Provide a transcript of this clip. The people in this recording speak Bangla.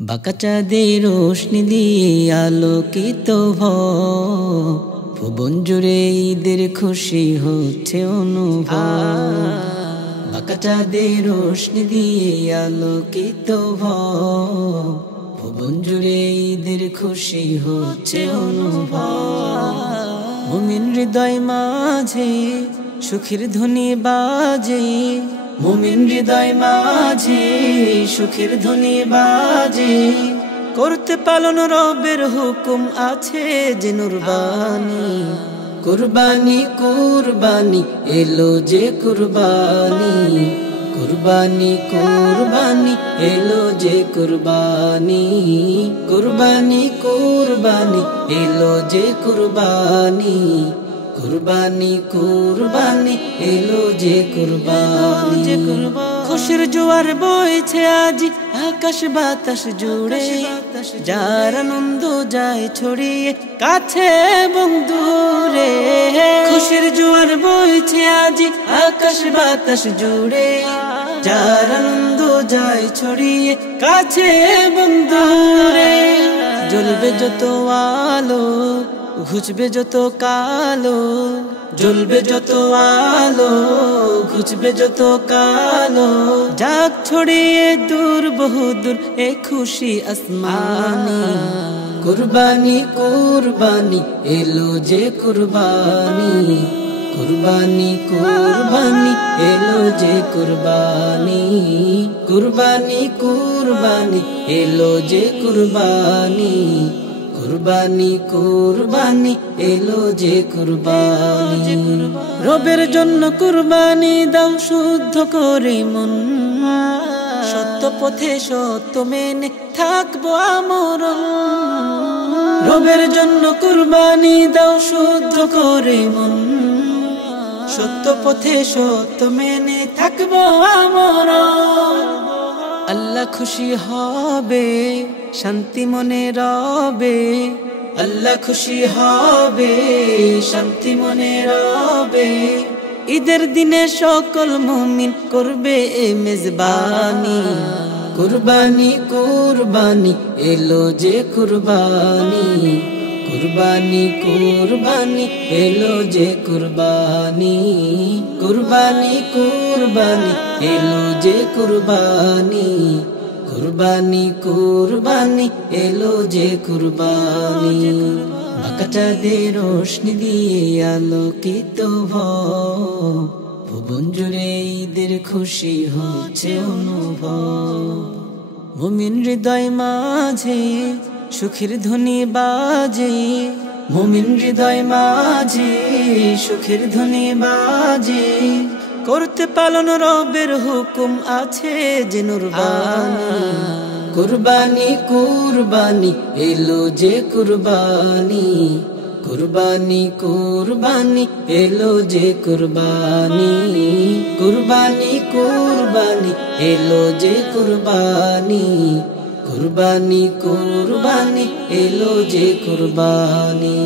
বাঁকা চাঁদের রোশনি দিয়ে আলোকিত ভুবন জুড়ে ঈদের খুশি হচ্ছে অনুভব। বাঁকা চাঁদের রোশনি দিয়ে আলোকিত ভুবন জুড়ে ঈদের খুশি হচ্ছে অনুভব। মুমিন হৃদয় মাঝে সুখের ধ্বনি বাজে, মুমিন হৃদয় মাঝে সুখের ধ্বনি বাজে। করতে পালন রবের হুকুম আছে যে নুরবানি, কুরবানি কুরবানি এলো যে কুরবানি, কুরবানি কুরবানি এলো যে কুরবানি, কুরবানি কুরবানি এলো যে কুরবানি, কুরবানি কুরবানি এলো যে কুরবানি। খুশির জোয়ার বইছে আজ আকাশ বাতাস জুড়ে, যার আনন্দ যায় ছড়িয়ে কাছে বন্ধুরে। খুশির জোয়ার বইছে আজ আকাশ বাতাস জুড়ে, যার আনন্দ যায় ছড়িয়ে কাছে বন্ধুরে। জ্বলবে যত আলো ঘুচবে যত কালো, জ্বলবে যত আলো ঘুচবে যত কালো। যাক ছড়িয়ে দূর বহুদূর এ খুশি আসমানি, কুরবানি কুরবানি এলো যে কুরবানি, কুরবানি কুরবানি এলো যে কুরবানি, কুরবানি কুরবানি এলো যে কুরবানি, কুরবানি কুরবানি এলো যে কুরবানি। রবের জন্য কুরবানি দাও শুদ্ধ করে মন, সত্য পথে সত্য মেনে থাকবো আমরণ। রবের জন্য কুরবানি দাও শুদ্ধ করে মন, সত্য পথে সত্য মেনে থাকবো আমরণ। আল্লাহ খুশি হবে শান্তি মনে রবে, আল্লাহ খুশি হবে শান্তি মনে রবে। ঈদের দিনে সকল মুমিন করবে এ মেজবানি, কুরবানি কুরবানি এলো যে কুরবানি, কুরবানি কুরবানি এলো যে কুরবানি, কুরবানি কুরবানি এলো যে কুরবানি, কুরবানি কুরবানি এলো যে কুরবানি। বাঁকা চাঁদের রোশনি দিয়ে আলোকিত ভুবন জুড়ে ঈদের খুশি হচ্ছে অনুভব। মুমিন হৃদয় মাঝে সুখের ধ্বনি বাজে, মুমিন হৃদয় মাঝে সুখের ধ্বনি বাজে। করতে পালন রবের হুকুম আছে যে নুরবানি, কুরবানি কুরবানি এলো যে কুরবানি, কুরবানি কুরবানি এলো যে কুরবানি, কুরবানি কুরবানি এলো যে কুরবানি, কুরবানি কুরবানি এলো যে কুরবানি।